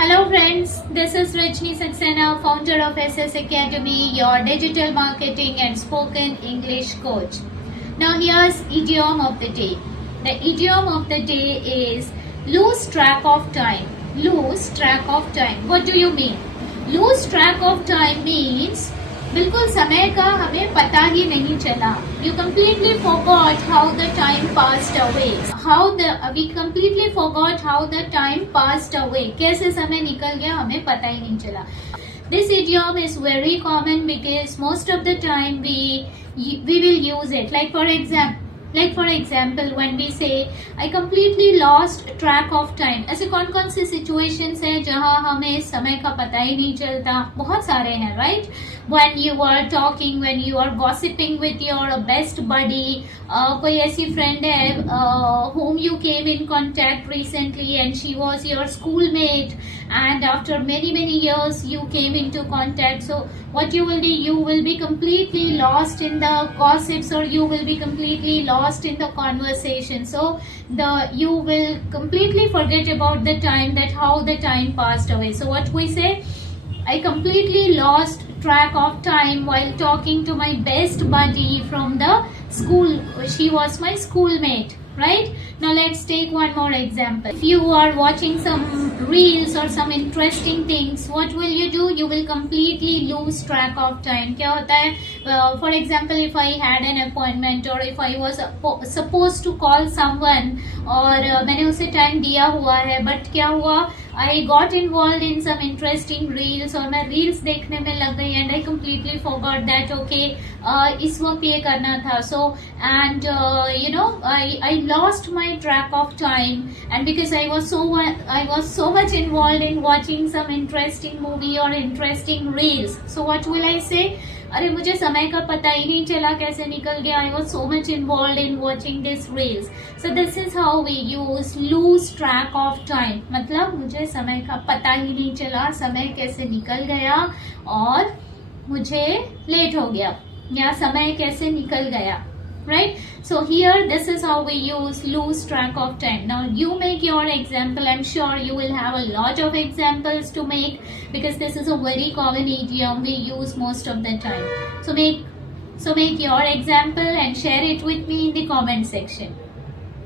Hello friends, this is Rajni Saxena, founder of SS Academy, your digital marketing and spoken English coach. Now here's idiom of the day. The idiom of the day is lose track of time. Lose track of time. What do you mean? Lose track of time means बिल्कुल समय का हमें पता ही नहीं चला. You completely forgot how the time passed away. We completely forgot how the time passed away. कैसे समय निकल गया हमें पता ही नहीं चला. This idiom is very common because most of the time we will use it. Like for example, when we say I completely lost track of time. ऐसे कौन कौन से situations हैं जहाँ हमें समय का पता ही नहीं चलता. बहुत सारे हैं, right? When you are talking, when you are gossiping with your best buddy, कोई ऐसी friend है whom you came in contact recently and she was your schoolmate and after many years you came into contact. So what you will do, you will be completely lost in the gossips or you will be completely lost in the conversation. So you will completely forget about the time, that how the time passed away. So what we say, I completely lost track of time while talking to my best buddy from the school. She was my schoolmate, right? Now let's take one more example. If you are watching some reels or some interesting things, what will you do? You will completely lose track of time. क्या होता है? For example, if I had an appointment or if I was supposed to call someone और मैंने उसे time दिया हुआ है, but क्या हुआ? I got involved in some interesting reels और मैं reels देखने में लग गई and I completely forgot that okay इस वक्त ये करना था. So and I lost my track of time, and because I was so much involved in watching some interesting movie or interesting reels. So what will I say? अरे मुझे समय का पता ही नहीं चला कैसे निकल गया. I was so much involved in watching these reels. So this is how we use lose track of time. मतलब मुझे समय का पता ही नहीं चला, समय कैसे निकल गया और मुझे लेट हो गया या समय कैसे निकल गया. Right? So here this is how we use lose track of time. Now you make your example. I'm sure you will have a lot of examples to make because this is a very common idiom we use most of the time. So make your example and share it with me in the comment section.